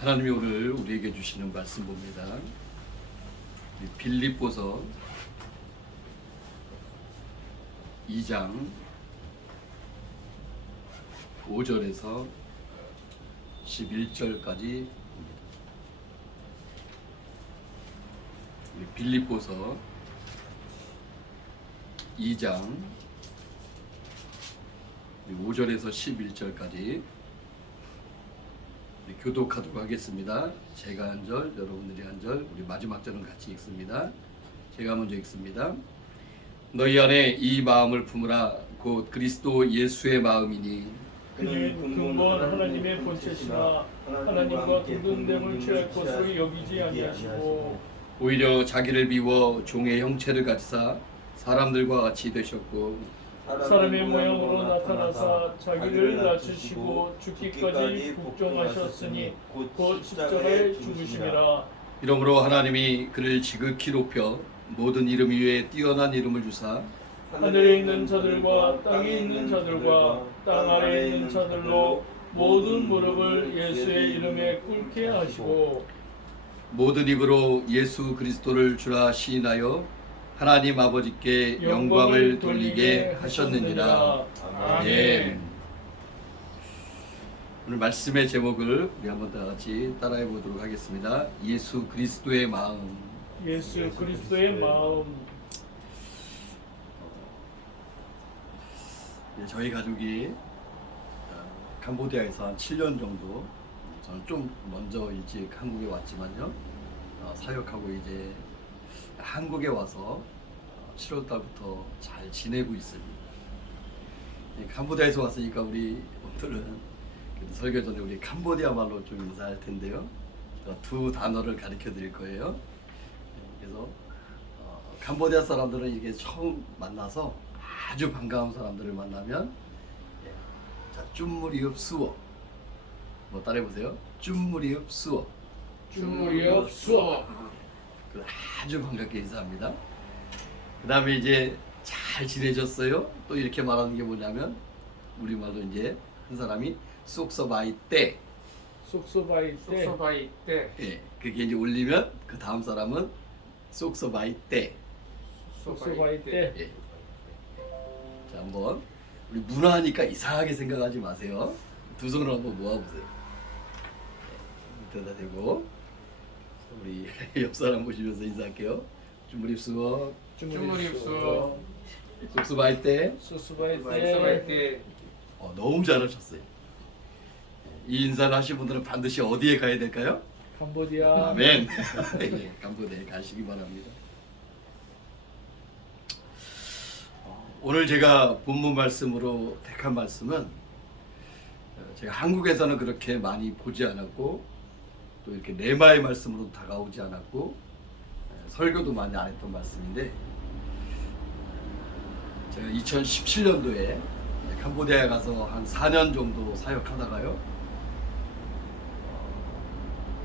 하나님이 오늘 우리에게 주시는 말씀 봅니다. 빌립보서 2장 5절에서 11절까지 빌립보서 2장 5절에서 11절까지 교독하도록 하겠습니다. 제가 한 절, 여러분들이 한 절, 우리 마지막 절은 같이 읽습니다. 제가 먼저 읽습니다. 너희 안에 이 마음을 품으라. 곧 그리스도 예수의 마음이니 그는 근본 하나님의 본체시나 하나님과 동등됨을 취할 것으로 여기지 아니하시고 오히려 자기를 비워 종의 형체를 가지사 사람들과 같이 되셨고 사람의 모양으로 나타나사 자기를 낮추시고 죽기까지 복종하셨으니 곧 십자가에 죽으심이라. 이러므로 하나님이 그를 지극히 높여 모든 이름 위에 뛰어난 이름을 주사 하늘에 있는 자들과 땅에 있는 자들과 땅 아래에 있는 자들로 모든 무릎을 예수의 이름에 꿇게 하시고 모든 입으로 예수 그리스도를 주라 시인하여 하나님 아버지께 영광을 돌리게 하셨느니라. 아멘. 오늘 말씀의 제목을 우리 한번 다 같이 따라해 보도록 하겠습니다. 예수 그리스도의 마음. 예수 그리스도의 마음. 저희 가족이 캄보디아에서 한 7년 정도, 저는 좀 먼저 일찍 한국에 왔지만요, 사역하고 이제 한국에 와서 7월 달부터 잘 지내고 있습니다. 캄보디아에서 왔으니까 우리 오늘은 설교 전에 우리 캄보디아 말로 좀 인사할 텐데요. 두 단어를 가르쳐 드릴 거예요. 그래서 캄보디아 사람들은 이게 처음 만나서 아주 반가운 사람들을 만나면 자, 쭌무리읍 수어. 뭐 따라해보세요. 쭌무리읍 수어. 주무리업 수업. 아주 반갑게 인사합니다. 그 다음에 이제 잘 지내셨어요? 또 이렇게 말하는 게 뭐냐면 우리말로 이제 한 사람이 쏙서바이 때, 속소바이 때. 속소바이 때, 예, 그게 이제 올리면 그 다음 사람은 쏙서바이 때. 속소바이 때. 예. 자, 한번 우리 문화하니까 이상하게 생각하지 마세요. 두 손을 한번 모아보세요. 밑에다 대고 우리 옆 사람 보시면서 인사할게요. 주무립수어, 주무립수어, 쏙서바이 때. 속소바이 속소바이 때. 때, 너무 잘하셨어요. 이 인사를 하신 분들은 반드시 어디에 가야 될까요? 캄보디아. 아멘. 네, 캄보디아에 가시기 바랍니다. 오늘 제가 본문 말씀으로 택한 말씀은 제가 한국에서는 그렇게 많이 보지 않았고 또 이렇게 레마의 말씀으로 다가오지 않았고 설교도 많이 안 했던 말씀인데, 제가 2017년도에 캄보디아에 가서 한 4년 정도 사역하다가요,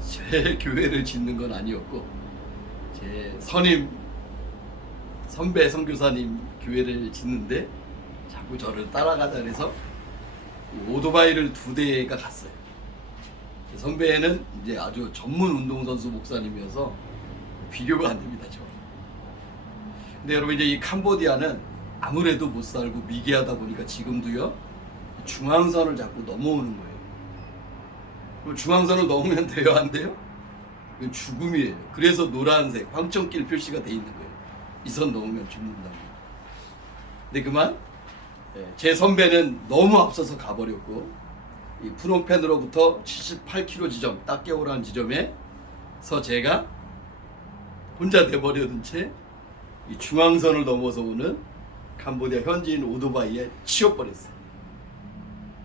제 교회를 짓는 건 아니었고 제 선배 선교사님 교회를 짓는데 자꾸 저를 따라가자 그래서 오토바이를 2대가 갔어요. 선배는 이제 아주 전문 운동선수 목사님이어서 비교가 안 됩니다, 저. 근데 여러분, 이제 이 캄보디아는 아무래도 못 살고 미개하다 보니까 지금도요, 중앙선을 자꾸 넘어오는 거예요. 그럼 중앙선을 넘으면 돼요, 안 돼요? 이건 죽음이에요. 그래서 노란색 황천길 표시가 돼 있는 거예요. 이 선 넘으면 죽는다고. 근데 그만 제 선배는 너무 앞서서 가버렸고, 이 프놈펜으로부터 78km 지점, 딱게오라는 지점에서 제가 혼자 돼버려둔 채 이 중앙선을 넘어서 오는 캄보디아 현지인 오토바이에 치여버렸어요.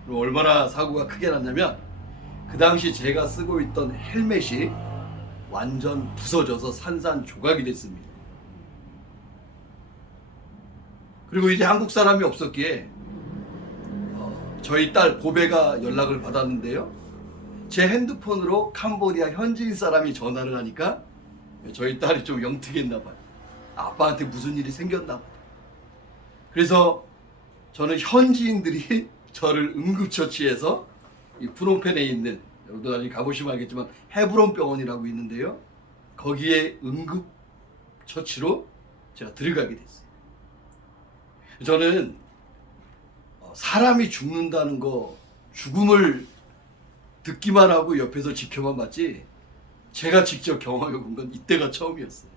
그럼 얼마나 사고가 크게 났냐면, 그 당시 제가 쓰고 있던 헬멧이 완전 부서져서 산산조각이 됐습니다. 그리고 이제 한국 사람이 없었기에 저희 딸 보배가 연락을 받았는데요, 제 핸드폰으로 캄보디아 현지인 사람이 전화를 하니까 저희 딸이 좀 영특했나 봐요. 아빠한테 무슨 일이 생겼나 봐요. 그래서 저는 현지인들이 저를 응급처치해서 이 프놈펜에 있는 여러분들 나중에 가보시면 알겠지만 헤브론 병원이라고 있는데요. 거기에 응급 처치로 제가 들어가게 됐어요. 저는 사람이 죽는다는 거, 죽음을 듣기만 하고 옆에서 지켜만 봤지 제가 직접 경험해 본 건 이때가 처음이었어요.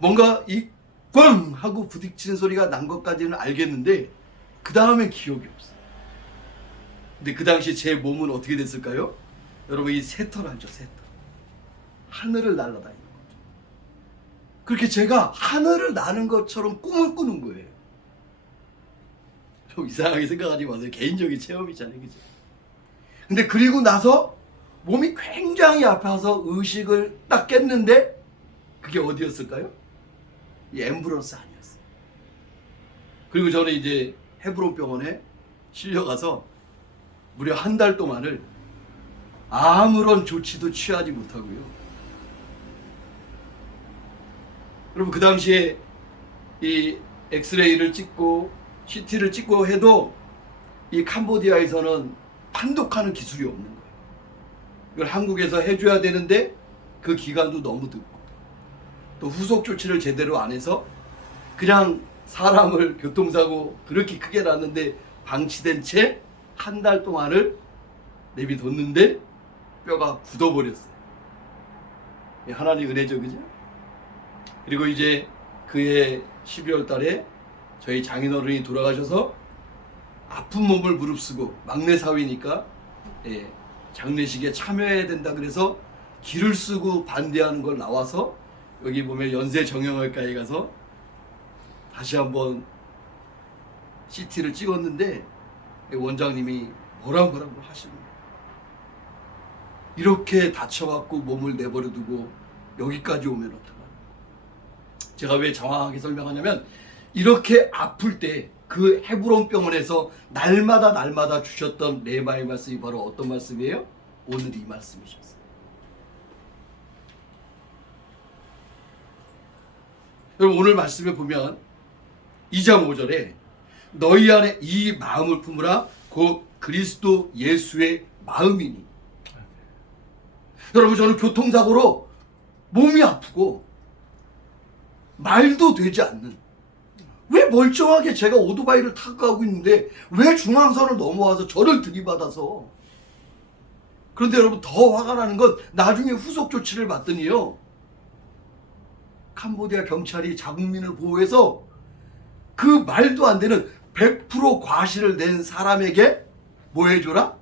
뭔가 이 꽝 하고 부딪히는 소리가 난 것까지는 알겠는데 그 다음엔 기억이 없어요. 근데 그 당시 제 몸은 어떻게 됐을까요? 여러분 이 새털 알죠? 새털. 하늘을 날아다니는 거죠. 그렇게 제가 하늘을 나는 것처럼 꿈을 꾸는 거예요. 좀 이상하게 생각하지 마세요. 개인적인 체험이잖아요. 그죠? 근데 그리고 나서 몸이 굉장히 아파서 의식을 딱 깼는데 그게 어디였을까요? 이 앰뷸런스 아니었어요. 그리고 저는 이제 헤브론 병원에 실려가서 무려 한 달 동안을 아무런 조치도 취하지 못하고요. 여러분 그 당시에 이 엑스레이를 찍고 CT를 찍고 해도 이 캄보디아에서는 판독하는 기술이 없는 거예요. 이걸 한국에서 해줘야 되는데 그 기간도 너무 늦고 또 후속 조치를 제대로 안 해서 그냥 사람을 교통사고 그렇게 크게 났는데 방치된 채 한 달 동안을 내비뒀는데 뼈가 굳어버렸어요. 하나님 은혜죠, 그죠? 그리고 이제 그해 12월 달에 저희 장인어른이 돌아가셔서 아픈 몸을 무릅쓰고 막내 사위니까 장례식에 참여해야 된다 그래서 길을 쓰고 반대하는 걸 나와서 여기 보면 연세 정형외과에 가서 다시 한번 CT를 찍었는데 원장님이 뭐라고 하시는 거예요. 이렇게 다쳐갖고 몸을 내버려 두고 여기까지 오면 어떡하나. 제가 왜 정확하게 설명하냐면 이렇게 아플 때 그 헤브론 병원에서 날마다 주셨던 레마의 말씀이 바로 어떤 말씀이에요? 오늘 이 말씀이셨어요. 여러분 오늘 말씀에 보면 2장 5절에 너희 안에 이 마음을 품으라 곧 그리스도 예수의 마음이니. 여러분 저는 교통사고로 몸이 아프고 말도 되지 않는 왜 멀쩡하게 제가 오토바이를 타고 가고 있는데 왜 중앙선을 넘어와서 저를 들이받아서. 그런데 여러분 더 화가 나는 건 나중에 후속 조치를 받더니요 캄보디아 경찰이 자국민을 보호해서 그 말도 안 되는 100% 과실을 낸 사람에게 뭐 해줘라?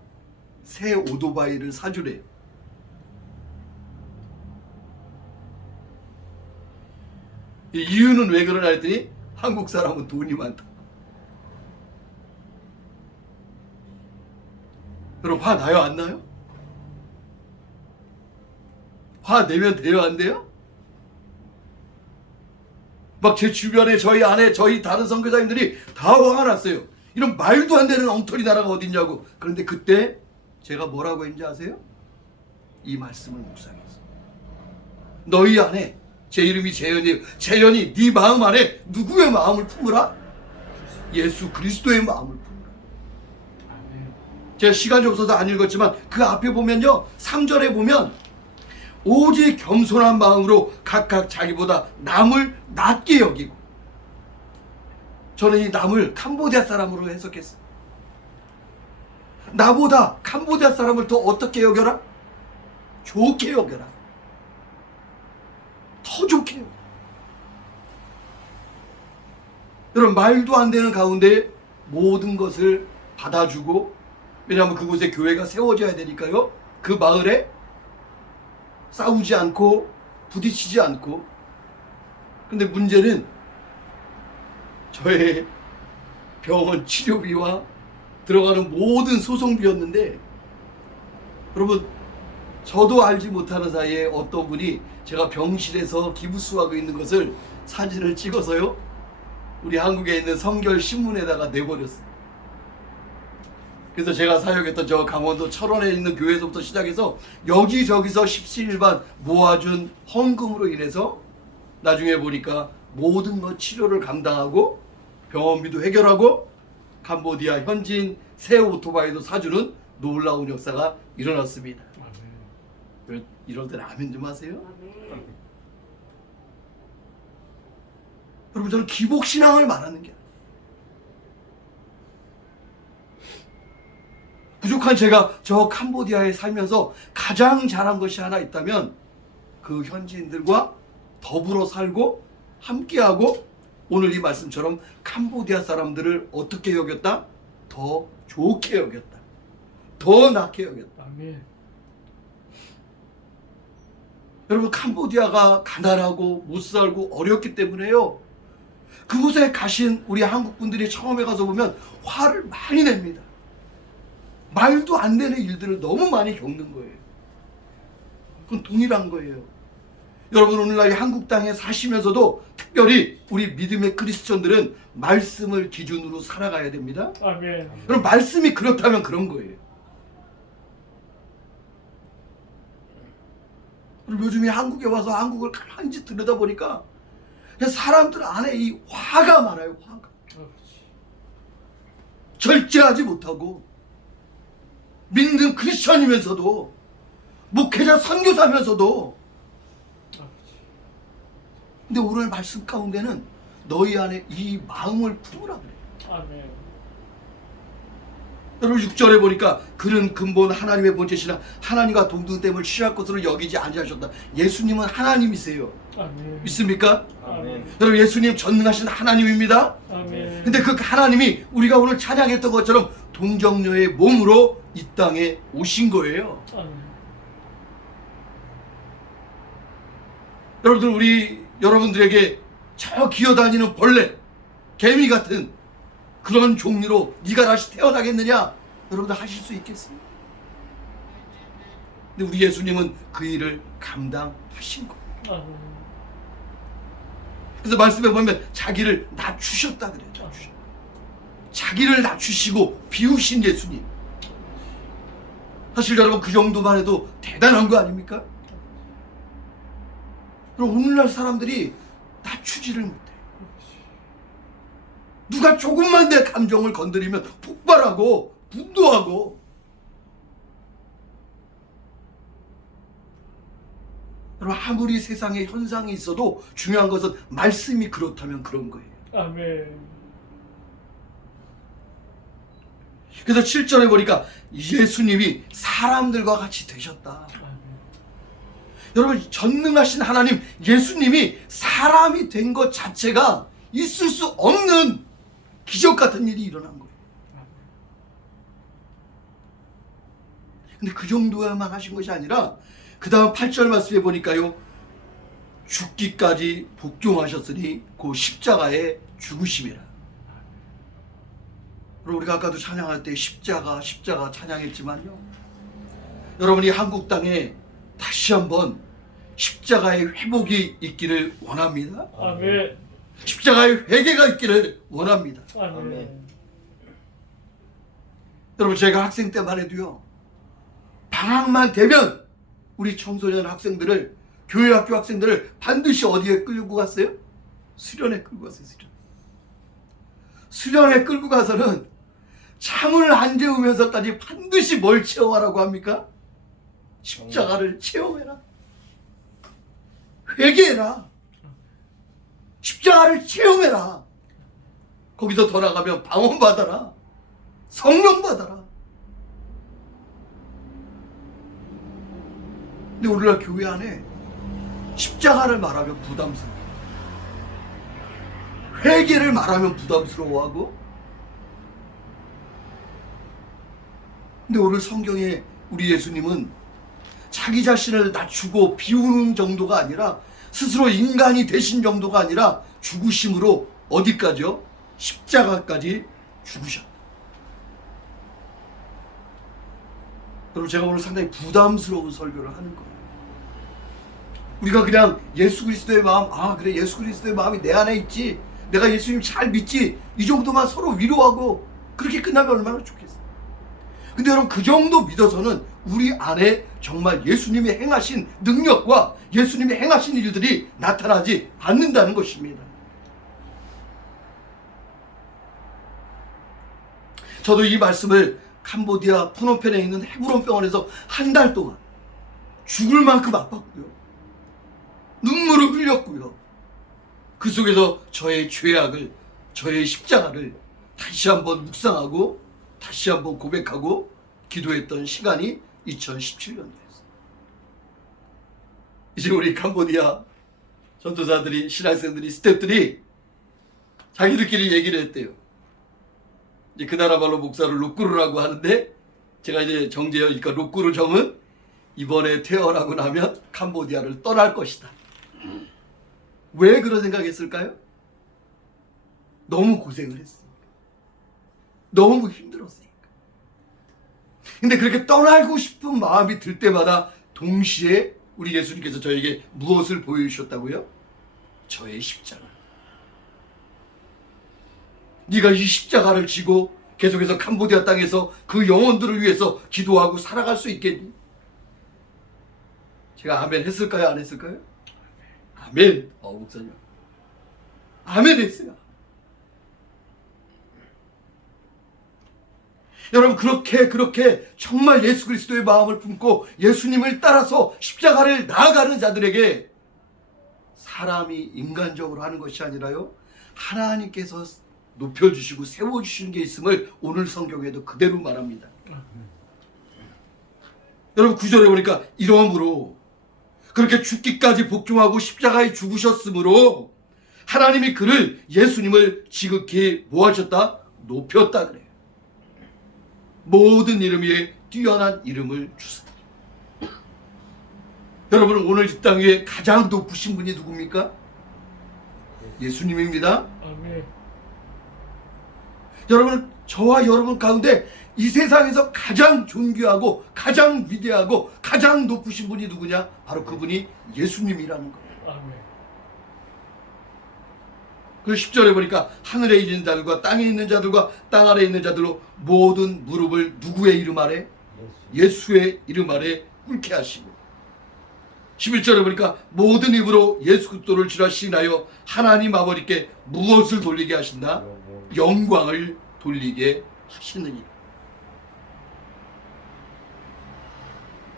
새 오토바이를 사주래요. 이유는 왜 그러나 했더니 한국 사람은 돈이 많다. 여러분 화 나요 안 나요? 화 내면 돼요 안 돼요? 막 제 주변에 저희 안에 저희 다른 선교사님들이 다 화가 났어요. 이런 말도 안 되는 엉터리 나라가 어딨냐고. 그런데 그때 제가 뭐라고 했는지 아세요? 이 말씀을 묵상했어요. 너희 안에 제 이름이 재현이에요. 재현이 네 마음 안에 누구의 마음을 품으라? 예수 그리스도의 마음을 품으라. 제가 시간이 없어서 안 읽었지만 그 앞에 보면요 3절에 보면 오직 겸손한 마음으로 각각 자기보다 남을 낮게 여기고. 저는 이 남을 캄보디아 사람으로 해석했어요. 나보다 캄보디아 사람을 더 어떻게 여겨라? 좋게 여겨라. 더 좋게 여겨라. 여러분 말도 안 되는 가운데 모든 것을 받아주고, 왜냐하면 그곳에 교회가 세워져야 되니까요. 그 마을에 싸우지 않고 부딪히지 않고. 근데 문제는 저의 병원 치료비와 들어가는 모든 소송비였는데, 여러분 저도 알지 못하는 사이에 어떤 분이 제가 병실에서 기부수하고 있는 것을 사진을 찍어서요 우리 한국에 있는 성결 신문에다가 내버렸어요. 그래서 제가 사역했던 저 강원도 철원에 있는 교회에서부터 시작해서 여기저기서 십시일반 모아준 헌금으로 인해서 나중에 보니까 모든 것 치료를 감당하고 병원비도 해결하고 캄보디아 현지인 새 오토바이도 사주는 놀라운 역사가 일어났습니다. 아멘. 이럴 때는 아멘 좀 하세요. 아멘. 여러분, 저는 기복신앙을 말하는 게 아니에요. 부족한 제가 저 캄보디아에 살면서 가장 잘한 것이 하나 있다면 그 현지인들과 더불어 살고 함께하고 오늘 이 말씀처럼 캄보디아 사람들을 어떻게 여겼다? 더 좋게 여겼다. 더 낫게 여겼다. 아멘. 여러분, 캄보디아가 가난하고 못 살고 어렵기 때문에요. 그곳에 가신 우리 한국 분들이 처음에 가서 보면 화를 많이 냅니다. 말도 안 되는 일들을 너무 많이 겪는 거예요. 그건 동일한 거예요. 여러분, 오늘날 한국 땅에 사시면서도 특별히 우리 믿음의 크리스천들은 말씀을 기준으로 살아가야 됩니다. 아멘. 여러분, 말씀이 그렇다면 그런 거예요. 그리고 요즘에 한국에 와서 한국을 가만히 들여다보니까 그냥 사람들 안에 이 화가 많아요. 화가. 절제하지 못하고 믿는 크리스천이면서도 목회자 선교사면서도. 근데 오늘 말씀 가운데는 너희 안에 이 마음을 품으라 그래요. 아멘. 여러분, 6절에 보니까 그는 근본 하나님의 본체시나 하나님과 동등됨을 취할 것으로 여기지 아니하셨다. 예수님은 하나님이세요. 아멘. 믿습니까? 아멘. 여러분, 예수님 전능하신 하나님입니다. 아멘. 근데 그 하나님이 우리가 오늘 찬양했던 것처럼 동정녀의 몸으로 이 땅에 오신 거예요. 아멘. 여러분들에게 저 기어다니는 벌레, 개미 같은 그런 종류로 네가 다시 태어나겠느냐? 여러분들 하실 수 있겠어요? 근데 우리 예수님은 그 일을 감당하신 거예요. 아멘. 그래서 말씀에 보면 자기를 낮추셨다 그래요. 낮추셨다. 자기를 낮추시고 비우신 예수님. 사실 여러분, 그 정도만 해도 대단한 거 아닙니까? 그럼 오늘날 사람들이 낮추지를 못해요. 누가 조금만 내 감정을 건드리면 폭발하고 분노하고. 여러분, 아무리 세상에 현상이 있어도 중요한 것은 말씀이 그렇다면 그런 거예요. 아멘. 그래서 7절에 보니까 예수님이 사람들과 같이 되셨다. 아멘. 여러분, 전능하신 하나님 예수님이 사람이 된 것 자체가 있을 수 없는 기적 같은 일이 일어난 거예요. 근데 그 정도야만 하신 것이 아니라 그 다음 8절 말씀에 보니까요, 죽기까지 복종하셨으니 그 십자가에 죽으심이라. 그리고 우리가 아까도 찬양할 때 십자가 찬양했지만요, 여러분이 한국 땅에 다시 한번 십자가의 회복이 있기를 원합니다. 아멘. 십자가의 회개가 있기를 원합니다. 아멘. 여러분, 제가 학생 때만 해도요, 방학만 되면 우리 청소년 학생들을, 교회 학교 학생들을 반드시 어디에 끌고 갔어요? 수련회 끌고 갔어요. 수련회 끌고 가서는 잠을 안 재우면서까지 반드시 뭘 체험하라고 합니까? 십자가를 체험해라. 회개해라. 십자가를 체험해라. 거기서 더 나가면 방언 받아라. 성령 받아라. 근데 오늘날 교회 안에 십자가를 말하면 부담스러워. 회개를 말하면 부담스러워하고. 근데 오늘 성경에 우리 예수님은 자기 자신을 낮추고 비우는 정도가 아니라, 스스로 인간이 되신 정도가 아니라 죽으심으로 어디까지요? 십자가까지 죽으셨다. 여러분, 제가 오늘 상당히 부담스러운 설교를 하는 거예요. 우리가 그냥 예수 그리스도의 마음, 아 그래, 예수 그리스도의 마음이 내 안에 있지, 내가 예수님 잘 믿지, 이 정도만 서로 위로하고 그렇게 끝나면 얼마나 좋겠어요. 근데 여러분, 그 정도 믿어서는 우리 안에 정말 예수님이 행하신 능력과 예수님이 행하신 일들이 나타나지 않는다는 것입니다. 저도 이 말씀을 캄보디아 푸놈펜에 있는 헤브론 병원에서 한 달 동안 죽을 만큼 아팠고요. 눈물을 흘렸고요. 그 속에서 저의 죄악을, 저의 십자가를 다시 한번 묵상하고 다시 한번 고백하고 기도했던 시간이 2017년도였어요. 이제 우리 캄보디아 전도사들이, 신학생들이, 스태프들이 자기들끼리 얘기를 했대요. 이제 그 나라 말로 목사를 로꾸르라고 하는데, 제가 이제 정제하니까 로꾸르 정은 이번에 퇴원하고 나면 캄보디아를 떠날 것이다. 왜 그런 생각했을까요? 너무 고생을 했으니까. 너무 힘들었으니까. 근데 그렇게 떠나고 싶은 마음이 들 때마다 동시에 우리 예수님께서 저에게 무엇을 보여주셨다고요? 저의 십자가. 네가 이 십자가를 지고 계속해서 캄보디아 땅에서 그 영혼들을 위해서 기도하고 살아갈 수 있겠니? 제가 아멘 했을까요? 안 했을까요? 아멘. 목사님. 아멘 했어요. 여러분, 그렇게 정말 예수 그리스도의 마음을 품고 예수님을 따라서 십자가를 나아가는 자들에게 사람이 인간적으로 하는 것이 아니라요, 하나님께서 높여주시고 세워주시는 게 있음을 오늘 성경에도 그대로 말합니다. 여러분, 9절에 보니까 이러므로 그렇게 죽기까지 복종하고 십자가에 죽으셨으므로 하나님이 그를, 예수님을 지극히 뭐하셨다? 높였다 그래요. 모든 이름 위에 뛰어난 이름을 주사. 여러분, 오늘 이 땅 위에 가장 높으신 분이 누굽니까? 예수님입니다. 아멘. 여러분, 저와 여러분 가운데 이 세상에서 가장 존귀하고 가장 위대하고 가장 높으신 분이 누구냐? 바로 그분이 예수님이라는 거예요. 아멘. 그 10절에 보니까 하늘에 있는 자들과 땅에 있는 자들과 땅 아래에 있는 자들로 모든 무릎을 누구의 이름 아래? 예수의 이름 아래 꿇게 하시고, 11절에 보니까 모든 입으로 예수 그리스도를 주라 시인하여 하나님 아버지께 무엇을 돌리게 하신다? 영광을 돌리게 하시느니.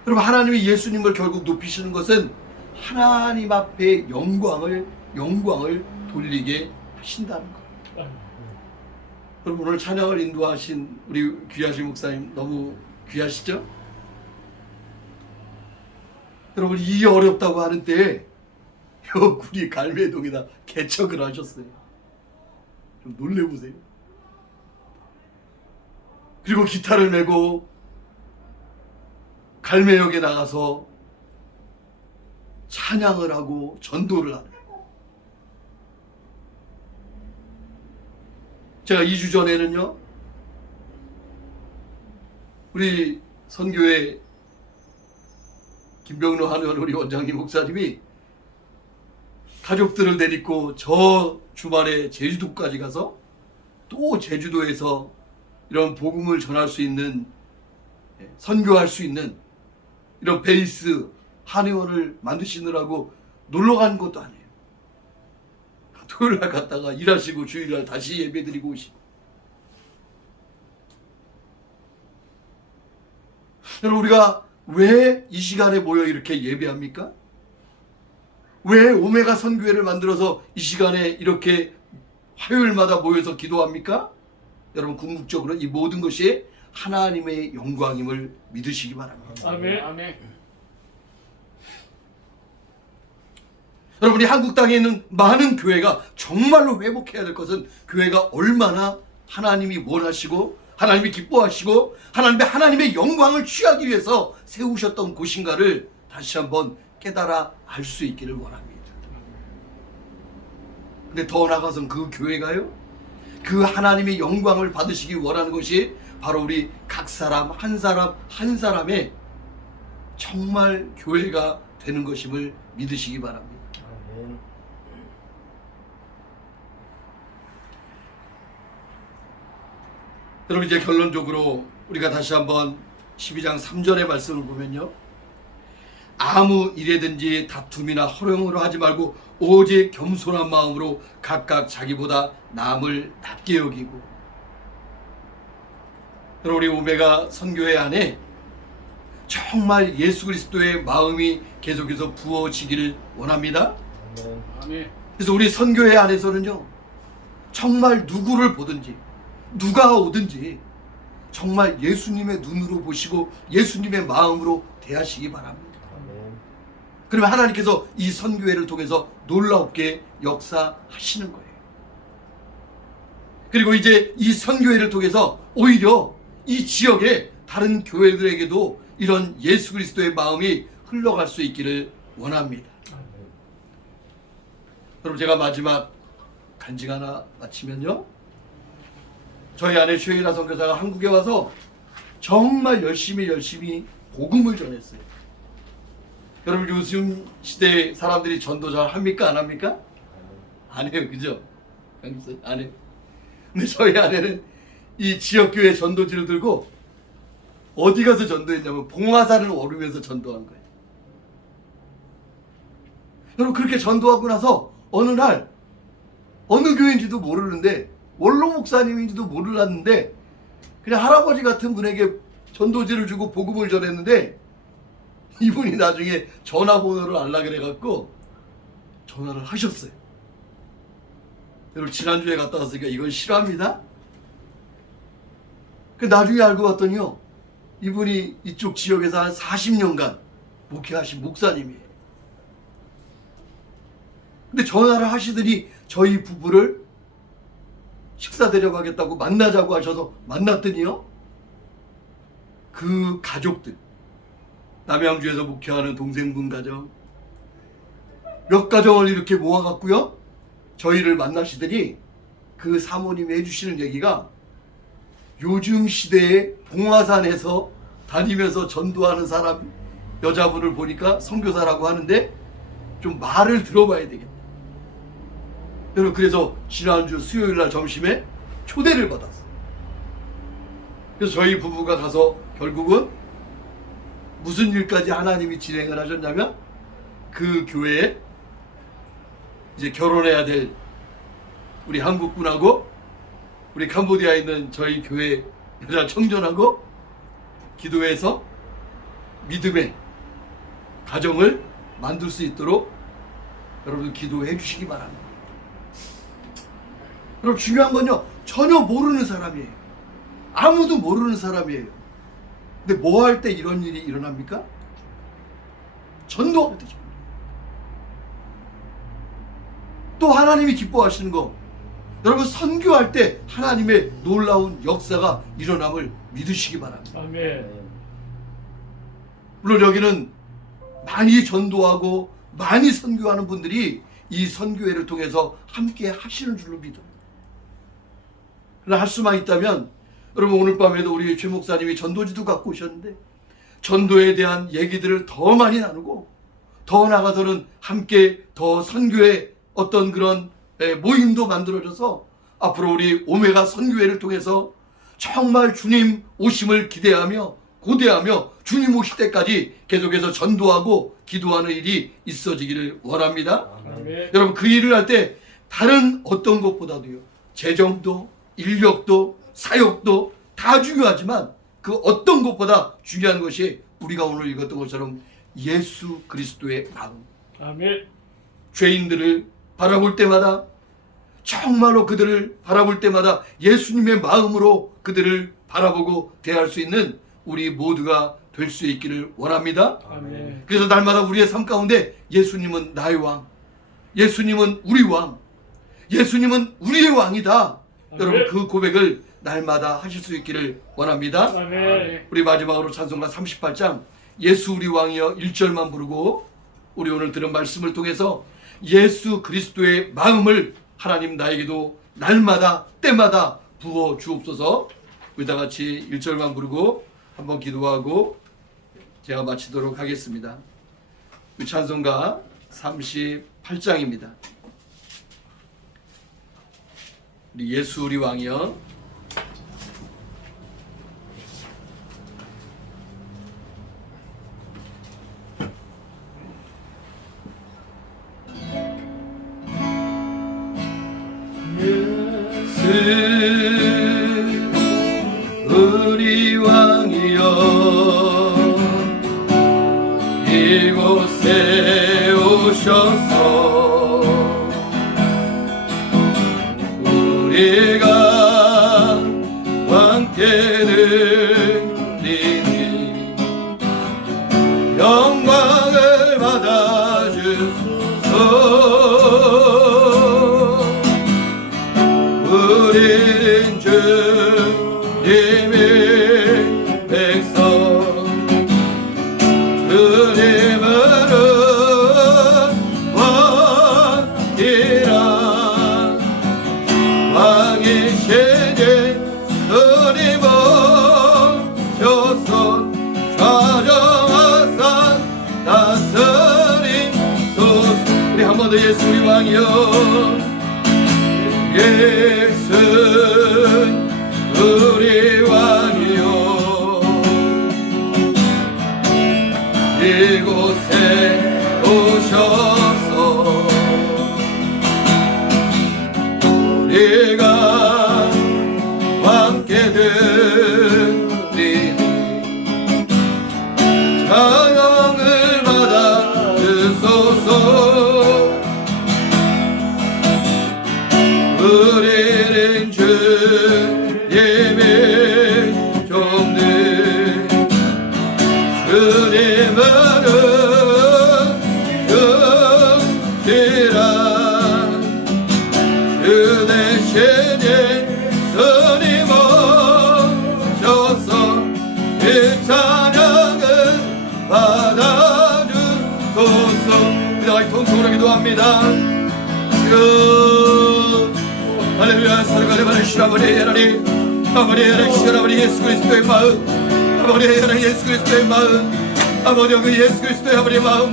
여러분, 하나님이 예수님을 결국 높이시는 것은 하나님 앞에 영광을 돌리게 하신다는 거예요. 여러분, 오늘 찬양을 인도하신 우리 귀하신 목사님 너무 귀하시죠? 여러분, 이 어렵다고 하는 때에 우리 갈매동에다 개척을 하셨어요. 좀 놀래보세요. 그리고 기타를 메고 갈매역에 나가서 찬양을 하고 전도를 하는 거예요. 제가 2주 전에는요, 우리 선교회 김병로 한의원 우리 원장님 목사님이 가족들을 데리고 저 주말에 제주도까지 가서 또 제주도에서 이런 복음을 전할 수 있는, 선교할 수 있는 이런 베이스 한의원을 만드시느라고 놀러 간 것도 아니에요. 토요일날 갔다가 일하시고 주일날 다시 예배드리고 오시고. 여러분, 우리가 왜 이 시간에 모여 이렇게 예배합니까? 왜 오메가 선교회를 만들어서 이 시간에 이렇게 화요일마다 모여서 기도합니까? 여러분, 궁극적으로 이 모든 것이 하나님의 영광임을 믿으시기 바랍니다. 아멘. 아멘. 여러분이 한국 땅에 있는 많은 교회가 정말로 회복해야 될 것은, 교회가 얼마나 하나님이 원하시고 하나님이 기뻐하시고 하나님의 영광을 취하기 위해서 세우셨던 곳인가를 다시 한번 깨달아 알 수 있기를 원합니다. 근데 더 나아가서는 그 교회가요, 그 하나님의 영광을 받으시기 원하는 것이 바로 우리 각 사람 한 사람의 정말 교회가 되는 것임을 믿으시기 바랍니다. 여러분, 이제 결론적으로 우리가 다시 한번 12장 3절의 말씀을 보면요, 아무 일에든지 다툼이나 허령으로 하지 말고 오직 겸손한 마음으로 각각 자기보다 남을 낮게 여기고. 우리 오메가 선교회 안에 정말 예수 그리스도의 마음이 계속해서 부어지기를 원합니다. 아멘. 그래서 우리 선교회 안에서는요, 정말 누구를 보든지 누가 오든지 정말 예수님의 눈으로 보시고 예수님의 마음으로 대하시기 바랍니다. 그러면 하나님께서 이 선교회를 통해서 놀랍게 역사하시는 거예요. 그리고 이제 이 선교회를 통해서 오히려 이 지역의 다른 교회들에게도 이런 예수 그리스도의 마음이 흘러갈 수 있기를 원합니다. 여러분, 제가 마지막 간증 하나 마치면요, 저희 아내 최일아 선교사가 한국에 와서 정말 열심히 복음을 전했어요. 여러분, 요즘 시대 사람들이 전도 잘 합니까? 안 합니까? 안 해요. 그죠? 안 해요. 근데 저희 아내는 이 지역교회 전도지를 들고 어디 가서 전도했냐면 봉화산을 오르면서 전도한 거예요. 여러분, 그렇게 전도하고 나서 어느 날 어느 교회인지도 모르는데, 원로 목사님인지도 몰랐는데, 그냥 할아버지 같은 분에게 전도지를 주고 복음을 전했는데, 이분이 나중에 전화번호를 알라 그래갖고 전화를 하셨어요. 여러분, 지난주에 갔다 왔으니까 이건 실화입니다. 그 나중에 알고 봤더니요, 이분이 이쪽 지역에서 한 40년간 목회하신 목사님이에요. 근데 전화를 하시더니 저희 부부를 식사 데려가겠다고 만나자고 하셔서 만났더니요, 그 가족들, 남양주에서 목회하는 동생분 가정 몇 가정을 이렇게 모아갖고요, 저희를 만나시더니 그 사모님이 해주시는 얘기가, 요즘 시대에 봉화산에서 다니면서 전도하는 사람, 여자분을 보니까 선교사라고 하는데 좀 말을 들어봐야 되겠다. 여러분, 그래서 지난주 수요일날 점심에 초대를 받았어요. 그래서 저희 부부가 가서 결국은 무슨 일까지 하나님이 진행을 하셨냐면, 그 교회에 이제 결혼해야 될 우리 한국분하고 우리 캄보디아에 있는 저희 교회 여자 청년하고 기도해서 믿음의 가정을 만들 수 있도록 여러분 기도해 주시기 바랍니다. 여러분, 중요한 건요, 전혀 모르는 사람이에요. 아무도 모르는 사람이에요. 근데 뭐 할 때 이런 일이 일어납니까? 전도할 때죠. 또 하나님이 기뻐하시는 거, 여러분, 선교할 때 하나님의 놀라운 역사가 일어남을 믿으시기 바랍니다. 아멘. 물론 여기는 많이 전도하고 많이 선교하는 분들이 이 선교회를 통해서 함께 하시는 줄로 믿어요. 그러나 할 수만 있다면, 여러분, 오늘 밤에도 우리 최 목사님이 전도지도 갖고 오셨는데 전도에 대한 얘기들을 더 많이 나누고, 더 나아가서는 함께 더 선교의 어떤 그런 모임도 만들어져서 앞으로 우리 오메가 선교회를 통해서 정말 주님 오심을 기대하며 고대하며 주님 오실 때까지 계속해서 전도하고 기도하는 일이 있어지기를 원합니다. 아멘. 여러분, 그 일을 할 때 다른 어떤 것보다도요, 재정도 인력도 사역도 다 중요하지만 그 어떤 것보다 중요한 것이 우리가 오늘 읽었던 것처럼 예수 그리스도의 마음. 아멘. 죄인들을 바라볼 때마다, 정말로 그들을 바라볼 때마다 예수님의 마음으로 그들을 바라보고 대할 수 있는 우리 모두가 될 수 있기를 원합니다. 아멘. 그래서 날마다 우리의 삶 가운데 예수님은 나의 왕, 예수님은 우리 왕, 예수님은 우리의 왕이다. 아멘. 여러분, 그 고백을 날마다 하실 수 있기를 원합니다. 아멘. 우리 마지막으로 찬송가 38장 예수 우리 왕이여 1절만 부르고 우리 오늘 들은 말씀을 통해서 예수 그리스도의 마음을 하나님 나에게도 날마다 때마다 부어 주옵소서. 우리 다 같이 1절만 부르고 한번 기도하고 제가 마치도록 하겠습니다. 우리 찬송가 38장입니다. 우리 예수 우리 왕이여. 우리 이곳에 오셔서 우리가 함께 드리니 영광을 받아주소서. 우리는 주님의 백성, 주님은 왕이라 왕이시니 주님 오셔서 좌정하사 다스리소서. 우리 한 번 더 예수 우리 왕이여, 예수 우리 왕이여, 이곳에 오셔서 우리가 함께 드리니 찬양을 받아 주소서. 우리는 주님의 종들, 주님은 은실한 주 대신에 주님 오셔서 이 찬양을 받아주소서. 우리 다 통성으로 기도합니다. 할렐루야. 사랑하는 하나님 아버지 하나님, 아버지 하나님 아버지 예수 그리스도의 마음, 아버지 하나님 예수 그리스도의 마음, 아버지 그 예수 그리스도의 아버지 마음